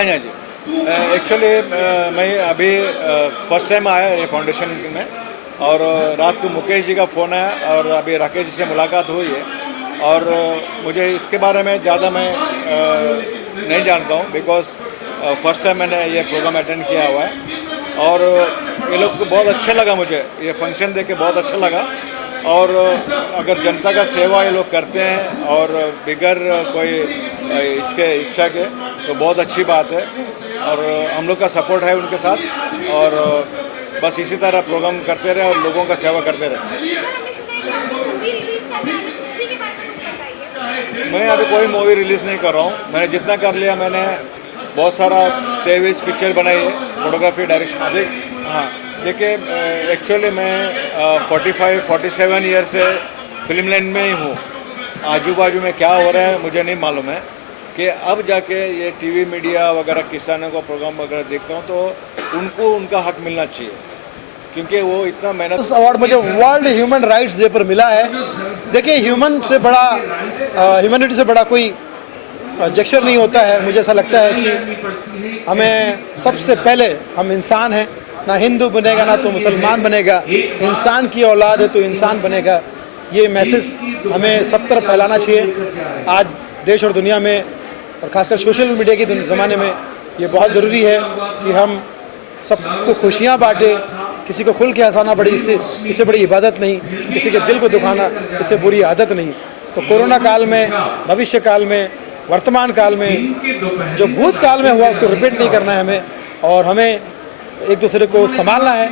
हाँ जी, हाँ जी। एक्चुअली मैं अभी फर्स्ट टाइम आया ये फाउंडेशन में, और रात को मुकेश जी का फ़ोन आया और अभी राकेश जी से मुलाकात हुई है, और मुझे इसके बारे में ज़्यादा मैं नहीं जानता हूँ, बिकॉज फर्स्ट टाइम मैंने ये प्रोग्राम अटेंड किया हुआ है, और ये लोग को बहुत अच्छा लगा, मुझे ये फंक्शन देख के बहुत अच्छा लगा। और अगर जनता का सेवा ये लोग करते हैं और बिगर कोई इसके इच्छा के, तो बहुत अच्छी बात है, और हम लोग का सपोर्ट है उनके साथ, और बस इसी तरह प्रोग्राम करते रहे और लोगों का सेवा करते रहे। मैं अभी कोई मूवी रिलीज़ नहीं कर रहा हूँ, मैंने जितना कर लिया, मैंने बहुत सारा 23 पिक्चर बनाई है, फोटोग्राफी, डायरेक्शन। हाँ देखिए, एक्चुअली मैं 45-47 ईयर से फिल्म लाइन में ही हूँ। आजू बाजू में क्या हो रहा है मुझे नहीं मालूम है, कि अब जाके ये टीवी मीडिया वगैरह किसानों का प्रोग्राम वगैरह देखता हूँ, तो उनको उनका हक मिलना चाहिए, क्योंकि वो इतना मेहनत। इस अवार्ड मुझे वर्ल्ड ह्यूमन राइट्स डे पर मिला है। देखिए, ह्यूमैनिटी से बड़ा कोई जेक्चर नहीं होता है। मुझे ऐसा लगता है कि हमें सबसे पहले, हम इंसान हैं, ना हिंदू बनेगा ना तो मुसलमान बनेगा, इंसान की औलाद है तो इंसान बनेगा। ये मैसेज हमें सब तरफ फैलाना चाहिए। आज देश और दुनिया में, और ख़ासकर सोशल मीडिया के ज़माने में, ये बहुत ज़रूरी है कि हम सबको खुशियाँ बांटें। किसी को खुल के हंसाना बड़ी इससे बड़ी इबादत नहीं, किसी के दिल को दुखाना इससे बुरी आदत नहीं। तो कोरोना काल में, भविष्य काल में, वर्तमान काल में, जो भूतकाल में हुआ उसको रिपीट नहीं करना है हमें, और हमें एक दूसरे को संभालना है,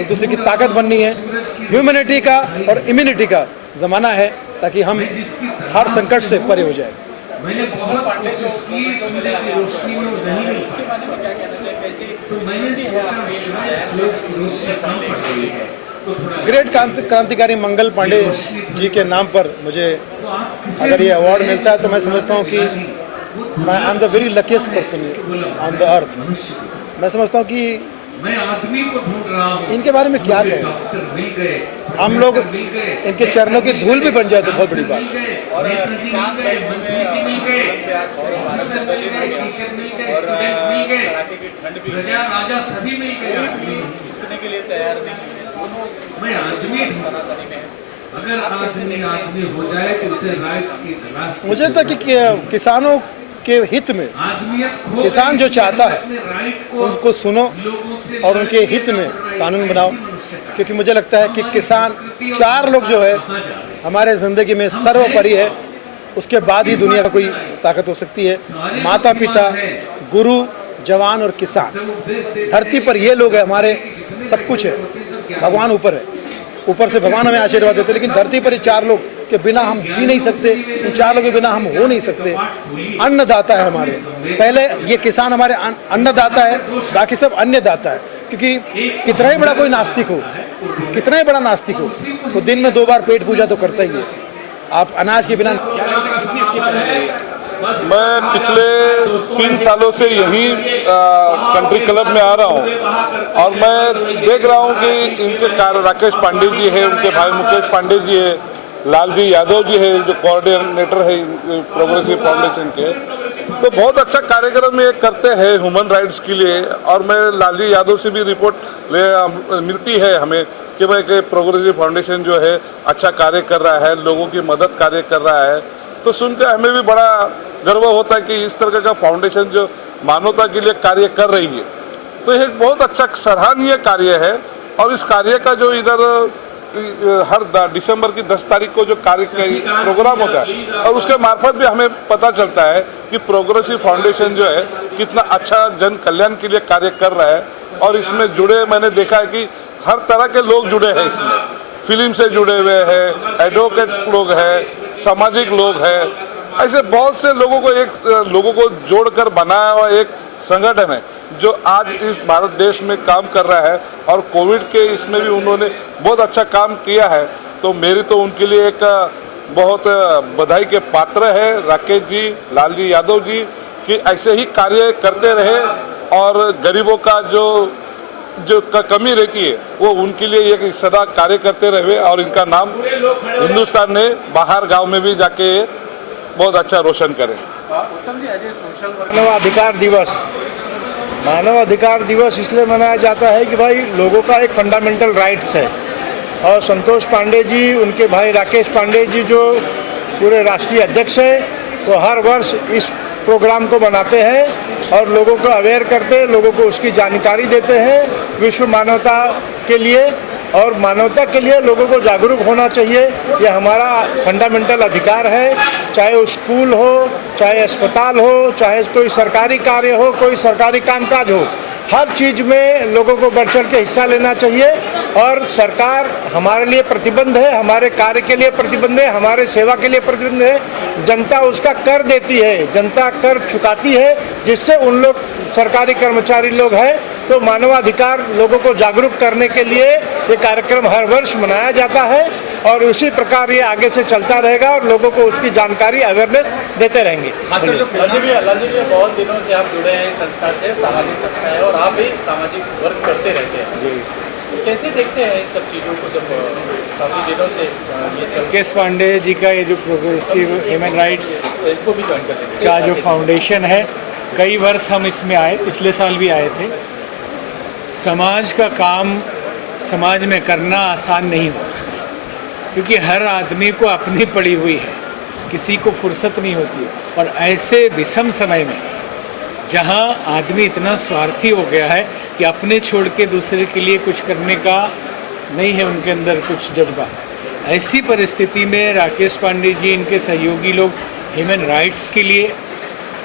एक दूसरे की ताकत बननी है। ह्यूमैनिटी का और इम्यूनिटी का ज़माना है, ताकि हम हर संकट से परे हो जाए। मैंने बहुत कोशिश की, सूर्य की रोशनी में नहीं मिल पाया, तो मैंने सोचा सूरज की रोशनी कम पड़ रही है। ग्रेट क्रांतिकारी मंगल पांडे जी के नाम पर मुझे अगर ये अवार्ड मिलता है, तो मैं समझता हूँ कि I am the very luckiest person on the earth. मैं समझता हूँ कि मैं आदमी को ढूंढ रहा हूँ, इनके बारे में क्या कहें। हम लोग इनके चरणों की धूल भी बन जाए तो बहुत बड़ी बात है। राजा सभी मिल गए, के लिए तैयार नहीं है। मैं आदमी अगर आदमी हो जाए तो उसे राइट की तलाश। मुझे तक कि किसानों के हित में, किसान जो चाहता है उनको सुनो और उनके हित में कानून बनाओ, क्योंकि मुझे लगता है कि किसान, 4 लोग जो है हमारे ज़िंदगी में सर्वोपरि है। उसके बाद ही दुनिया का कोई ताकत हो सकती है। माता पिता, गुरु, जवान और किसान। धरती पर ये लोग हैं, हमारे सब कुछ है। भगवान ऊपर है, ऊपर से भगवान हमें आशीर्वाद देते, लेकिन धरती पर ये 4 लोग के बिना हम जी नहीं सकते, इन 4 लोगों के बिना हम हो नहीं सकते। अन्नदाता है हमारे, पहले ये किसान हमारे अन्नदाता है, बाकी सब अन्यदाता है। क्योंकि कितना ही बड़ा कोई नास्तिक हो, कितना ही बड़ा नास्तिक हो, वो दिन में 2 बार पेट पूजा तो करता ही है। आप अनाज के बिना। मैं पिछले 3 सालों से यहीं कंट्री क्लब में आ रहा हूँ, और मैं देख रहा हूँ कि इनके राकेश पांडे जी है, उनके भाई मुकेश पांडे जी है, लालजी यादव जी है जो कोऑर्डिनेटर है प्रोग्रेसिव फाउंडेशन के। तो बहुत अच्छा कार्यक्रम ये करते हैं ह्यूमन राइट्स के लिए। और मैं लालजी यादव से भी रिपोर्ट मिलती है हमें कि भाई कि प्रोग्रेसिव फाउंडेशन जो है अच्छा कार्य कर रहा है, लोगों की मदद कार्य कर रहा है। तो सुनकर हमें भी बड़ा गर्व होता है कि इस तरह का फाउंडेशन जो मानवता के लिए कार्य कर रही है, तो यह एक बहुत अच्छा सराहनीय कार्य है। और इस कार्य का जो इधर हर दिसंबर की 10 तारीख को जो प्रोग्राम होता है, और उसके मार्फत भी हमें पता चलता है कि प्रोग्रेसिव फाउंडेशन जो है कितना अच्छा जन कल्याण के लिए कार्य कर रहा है। और इसमें जुड़े, मैंने देखा है कि हर तरह के लोग जुड़े हैं इसमें। फिल्म से जुड़े हुए हैं, एडवोकेट लोग हैं, सामाजिक लोग हैं, ऐसे बहुत से लोगों को जोड़कर बनाया हुआ एक संगठन है जो आज इस भारत देश में काम कर रहा है। और कोविड के इसमें भी उन्होंने बहुत अच्छा काम किया है। तो मेरी तो उनके लिए एक बहुत बधाई के पात्र है राकेश जी, लालजी यादव जी, कि ऐसे ही कार्य करते रहे, और गरीबों का जो कमी रहती है वो उनके लिए एक सदा कार्य करते रहे, और इनका नाम हिंदुस्तान ने बाहर गांव में भी जाके बहुत अच्छा रोशन करे। मानव अधिकार दिवस मानव अधिकार दिवस इसलिए मनाया जाता है कि भाई लोगों का एक फंडामेंटल राइट्स है, और संतोष पांडे जी, उनके भाई राकेश पांडे जी जो पूरे राष्ट्रीय अध्यक्ष है, वो हर वर्ष इस प्रोग्राम को बनाते हैं और लोगों को अवेयर करते हैं, लोगों को उसकी जानकारी देते हैं विश्व मानवता के लिए। और मानवता के लिए लोगों को जागरूक होना चाहिए, ये हमारा फंडामेंटल अधिकार है। चाहे वो स्कूल हो, चाहे अस्पताल हो, चाहे कोई सरकारी कार्य हो, कोई सरकारी कामकाज हो, हर चीज़ में लोगों को बढ़ चढ़ के हिस्सा लेना चाहिए। और सरकार हमारे लिए प्रतिबद्ध है, हमारे कार्य के लिए प्रतिबद्ध है, हमारे सेवा के लिए प्रतिबद्ध है। जनता उसका कर देती है, जनता कर चुकाती है, जिससे उन लोग सरकारी कर्मचारी लोग हैं। तो मानवाधिकार लोगों को जागरूक करने के लिए ये कार्यक्रम हर वर्ष मनाया जाता है, और उसी प्रकार ये आगे से चलता रहेगा और लोगों को उसकी जानकारी, अवेयरनेस देते रहेंगे। खासकर जो लालजी जी बहुत दिनों से आप जुड़े हैं इस संस्था से, सामाजिक संस्था है, और आप भी सामाजिक वर्क करते रहते हैं जी, कैसे देखते हैं इन सब चीज़ों को जब काफ़ी दिनों से ये चल? राकेश पांडे जी का ये जो प्रोग्रेसिव ह्यूमन राइट्स इनको भी ज्वाइन कर लेंगे का जो फाउंडेशन है, कई वर्ष हम इसमें आए, पिछले साल भी आए थे। समाज का काम समाज में करना आसान नहीं होता, क्योंकि हर आदमी को अपनी पड़ी हुई है, किसी को फुर्सत नहीं होती है। और ऐसे विषम समय में जहाँ आदमी इतना स्वार्थी हो गया है कि अपने छोड़ के दूसरे के लिए कुछ करने का नहीं है उनके अंदर कुछ जज्बा, ऐसी परिस्थिति में राकेश पांडे जी, इनके सहयोगी लोग ह्यूमन राइट्स के लिए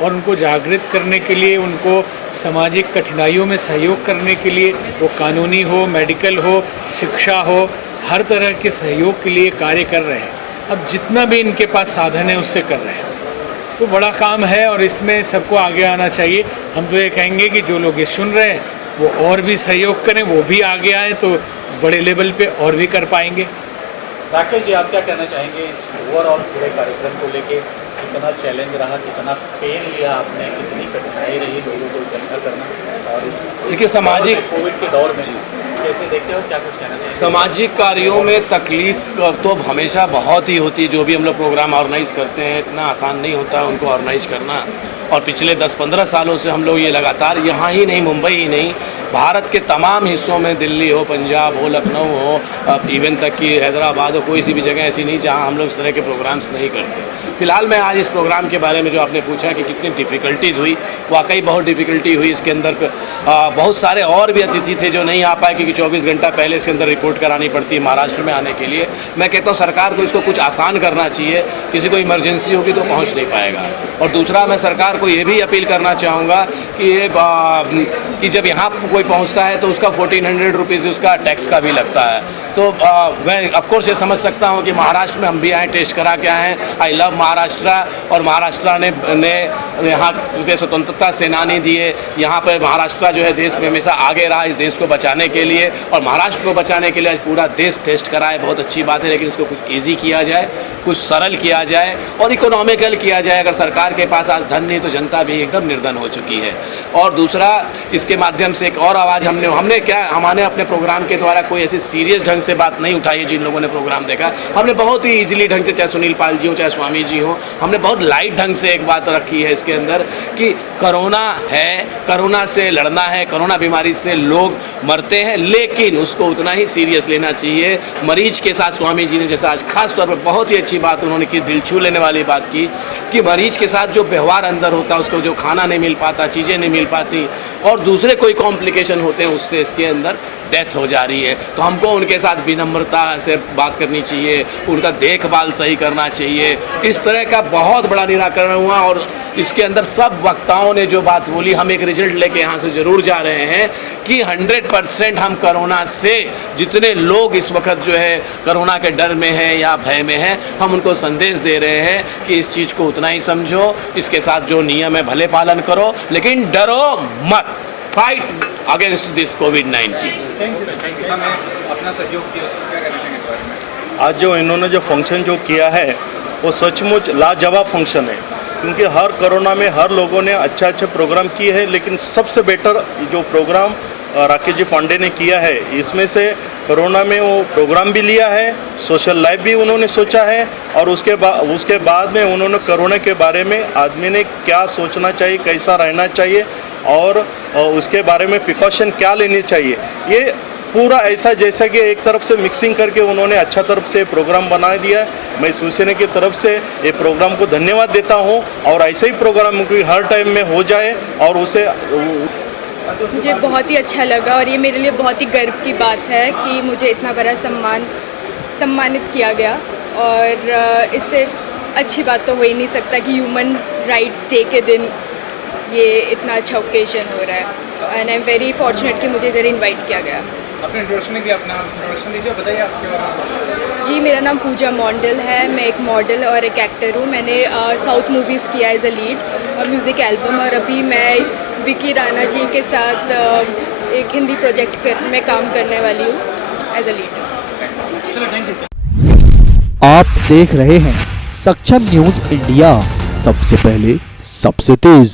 और उनको जागृत करने के लिए, उनको सामाजिक कठिनाइयों में सहयोग करने के लिए, वो कानूनी हो, मेडिकल हो, शिक्षा हो, हर तरह के सहयोग के लिए कार्य कर रहे हैं। अब जितना भी इनके पास साधन है उससे कर रहे हैं, तो बड़ा काम है और इसमें सबको आगे आना चाहिए। हम तो ये कहेंगे कि जो लोग ये सुन रहे हैं वो और भी सहयोग करें, वो भी आगे आए तो बड़े लेवल पे और भी कर पाएंगे। राकेश जी, आप क्या कहना चाहेंगे इस ओवरऑल पूरे कार्यक्रम को लेके? कितना चैलेंज रहा, कितना पेन लिया आपने, कितनी कठिनाई रही लोगों को इकट्ठा करना, और इस देखिए सामाजिक कोविड के दौर में कैसे देखते हो, क्या कुछ कहना चाहिए? सामाजिक कार्यों में तकलीफ तो हमेशा बहुत ही होती है। जो भी हम लोग प्रोग्राम ऑर्गेनाइज करते हैं, इतना आसान नहीं होता उनको ऑर्गेनाइज करना। और पिछले 10-15 सालों से हम लोग ये लगातार, यहाँ ही नहीं, मुंबई ही नहीं, भारत के तमाम हिस्सों में, दिल्ली हो, पंजाब हो, लखनऊ हो, इवन तक कि हैदराबाद हो, कोई सी भी जगह ऐसी नहीं जहाँ हम लोग इस तरह के प्रोग्राम्स नहीं करते। फिलहाल मैं आज इस प्रोग्राम के बारे में जो आपने पूछा कि कितनी डिफ़िकल्टीज़ हुई, वाकई बहुत डिफ़िकल्टी हुई। इसके अंदर बहुत सारे और भी अतिथि थे जो नहीं आ पाए, क्योंकि 24 घंटा पहले इसके अंदर रिपोर्ट करानी पड़ती है महाराष्ट्र में आने के लिए। मैं कहता हूँ सरकार को इसको कुछ आसान करना चाहिए, किसी को इमरजेंसी होगी तो पहुँच नहीं पाएगा। और दूसरा, मैं सरकार को ये भी अपील करना चाहूँगा कि जब यहाँ कोई पहुँचता है तो उसका 1400 रुपीज़ उसका टैक्स का भी लगता है। तो मैं ऑफकोर्स ये समझ सकता हूँ कि महाराष्ट्र में हम भी आए, टेस्ट करा के आए हैं। आई लव महाराष्ट्र, और महाराष्ट्र ने यहाँ के स्वतंत्रता सेनानी दिए। यहाँ पर महाराष्ट्र जो है देश में हमेशा आगे रहा इस देश को बचाने के लिए, और महाराष्ट्र को बचाने के लिए आज पूरा देश टेस्ट करा है। बहुत अच्छी बात है, लेकिन इसको कुछ ईजी किया जाए, कुछ सरल किया जाए और इकोनॉमिकल किया जाए। अगर सरकार के पास आज धन नहीं तो जनता भी एकदम निर्धन हो चुकी है। और दूसरा, इसके माध्यम से एक और आवाज़ हमने अपने प्रोग्राम के द्वारा कोई ऐसी सीरियस ढंग से बात नहीं उठाई है। जिन लोगों ने प्रोग्राम देखा, हमने बहुत ही इजीली ढंग से, चाहे सुनील पाल जी हो, चाहे स्वामी जी हो, हमने बहुत लाइट ढंग से एक बात रखी है इसके अंदर कि कोरोना है, कोरोना से लड़ना है, कोरोना बीमारी से लोग मरते हैं, लेकिन उसको उतना ही सीरियस लेना चाहिए। मरीज के साथ स्वामी जी ने जैसा आज खास तौर पर बहुत ही अच्छी बात उन्होंने की, दिल छू लेने वाली बात की, कि मरीज के साथ जो व्यवहार अंदर होता है, उसको जो खाना नहीं मिल पाता, चीज़ें नहीं मिल पाती और दूसरे कोई कॉम्प्लिकेशन होते हैं, उससे इसके अंदर डेथ हो जा रही है। तो हमको उनके साथ विनम्रता से बात करनी चाहिए, उनका देखभाल सही करना चाहिए। इस तरह का बहुत बड़ा निराकरण हुआ और इसके अंदर सब वक्ताओं ने जो बात बोली, हम एक रिजल्ट लेके यहाँ से ज़रूर जा रहे हैं कि 100% हम कोरोना से, जितने लोग इस वक्त जो है कोरोना के डर में हैं या भय में हैं, हम उनको संदेश दे रहे हैं कि इस चीज़ को उतना ही समझो, इसके साथ जो नियम है भले पालन करो, लेकिन डरो मत। फाइट अगेंस्ट दिस कोविड-19। अपना सहयोग किया, क्या कहना चाहेंगे इस बारे में? आज जो इन्होंने जो फंक्शन जो किया है वो सचमुच लाजवाब फंक्शन है, क्योंकि हर कोरोना में हर लोगों ने अच्छे प्रोग्राम किए हैं, लेकिन सबसे बेटर जो प्रोग्राम राकेश जी पांडे ने किया है, इसमें से कोरोना में वो प्रोग्राम भी लिया है, सोशल लाइफ भी उन्होंने सोचा है और उसके बाद में उन्होंने कोरोना के बारे में आदमी ने क्या सोचना चाहिए, कैसा रहना चाहिए और उसके बारे में प्रिकॉशन क्या लेनी चाहिए, ये पूरा ऐसा जैसा कि एक तरफ से मिक्सिंग करके उन्होंने अच्छा तरफ से प्रोग्राम बना दिया है। मैं शिवसेना की तरफ से ये प्रोग्राम को धन्यवाद देता हूँ और ऐसे ही प्रोग्राम हर टाइम में हो जाए और उसे मुझे बहुत ही अच्छा लगा और ये मेरे लिए बहुत ही गर्व की बात है कि मुझे इतना बड़ा सम्मानित किया गया और इससे अच्छी बात तो हो ही नहीं सकता कि ह्यूमन राइट्स डे के दिन ये इतना अच्छा ओकेजन हो रहा है and I am very fortunate कि मुझे इधर इनवाइट किया गया। अपने इंट्रोडक्शन नहीं दिया, अपना इंट्रोडक्शन दीजिए, बताइए आपके बारे में। जी, मेरा नाम पूजा मॉन्डल है, मैं एक मॉडल और एक एक्टर हूँ। मैंने साउथ मूवीज़ किया एज अ लीड और म्यूज़िक एल्बम, और अभी मैं विकी राणा जी के साथ एक हिंदी प्रोजेक्ट में काम करने वाली हूँ एज अ लीड। आप देख रहे हैं सक्षम न्यूज़ इंडिया, सबसे पहले सबसे तेज।